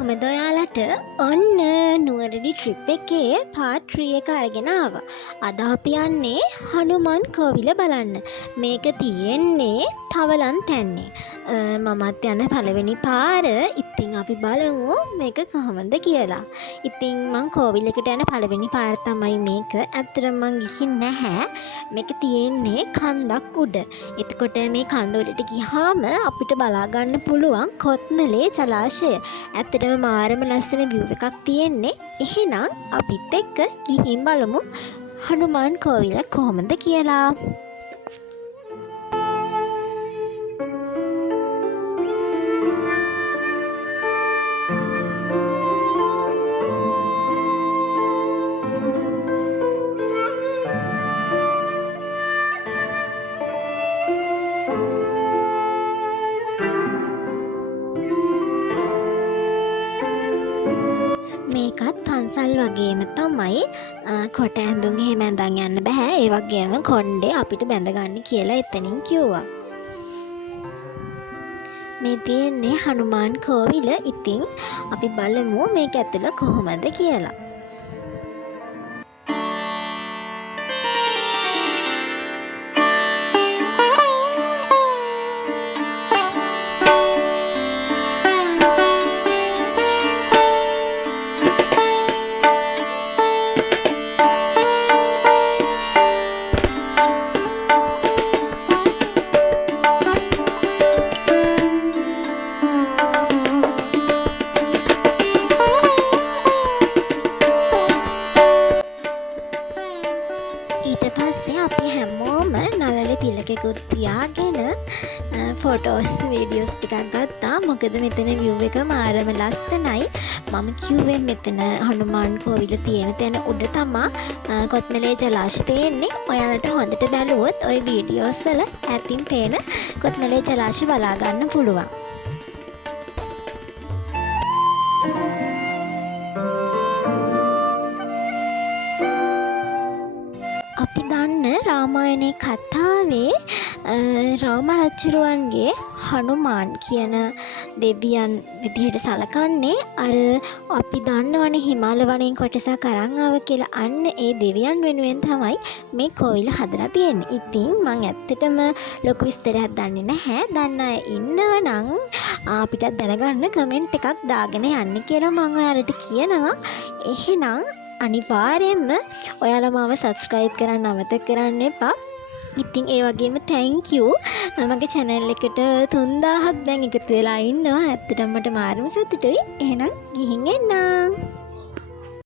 මම ඔයාලට ඔන්න නුවරදි ට්‍රිප් එකේ පාර්ට් 3 එක අරගෙන ආවා. අද අපි යන්නේ හනුමන් කෝවිල බලන්න. මේක තියෙන්නේ තවලන් තැන්නේ. මමත් යන පළවෙනි පාර. ඉතින් අපි බලමු මේක කොහොමද කියලා. ඉතින් මං කෝවිලකට යන පළවෙනි පාර තමයි මේක. ඇත්තටම මං ගිහින් නැහැ. මේක තියෙන්නේ කන්දක් උඩ. එතකොට මේ කන්ද උඩට ගියාම අපිට බලා ගන්න පුළුවන් කොත්මලේ ජලාශය. ඇත්තටම මාරම ලස්සන view එකක් තියෙන්නේ. එහෙනම් අපිත් එක්ක ගිහින් බලමු හනුමාන් කෝවිල කොහොමද කියලා. මේකත් පන්සල් වගේම තමයි. කොට ඇඳුම් එහෙම ඇඳන් යන්න බෑ. ඒ වගේම කොණ්ඩේ අපිට බැඳගන්න කියලා එතනින් කිව්වා. මේ තියෙන්නේ හනුමාන් කෝවිල. ඉතින් අපි බලමු මේක ඇතුළ කොහොමද කියලා. ඊට පස්සේ අපි හැමෝම නළලේ තිලකෙකුත් තියාගෙන ෆොටෝස් වීඩියෝස් ටිකක් ගත්තා. මොකද මෙතන view එක මාරම ලස්සනයි. මම කිව්වේ මෙතන හනුමාන් කෝවිල තියෙන තැන උඩ තමා කොත්මලේ ජලාශය පේන්නේ. ඔයාලට හොඳට බැලුවොත් ওই වීඩියෝස් වල ඇතින් පේන කොත්මලේ ජලාශය බලා ගන්න පුළුවන්. අපි දන්න රාමායනයේ කතාවේ රාම රජුරුවන්ගේ හනුමාන් කියන දෙවියන් විදිහට සලකන්නේ අර අපි දන්නවනේ හිමාල වනයෙන් කොටසක් අරන් ආව කියලා. අන්න ඒ දෙවියන් වෙනුවෙන් තමයි මේ කෝවිල හදලා තියෙන්නේ. ඉතින් මම ඇත්තටම ලොකු විස්තරයක් දන්නේ නැහැ. දන්න අය ඉන්නවනම් අපිට දැනගන්න කමෙන්ට් එකක් දාගෙන යන්න කියලා මම ඔයාලට කියනවා. එහෙනම් අනිවාර්යෙන්ම ඔයාලා මාව සබ්ස්ක්‍රයිබ් කරන්න අමතක කරන්න එපා. ඉතින් ඒ වගේම thank you. මගේ channel එකට 3000ක් දැන් එකතු වෙලා ඉන්නවා. ඇත්තටම මට මාරම සතුටුයි. එහෙනම් ගිහින් එන්නම්.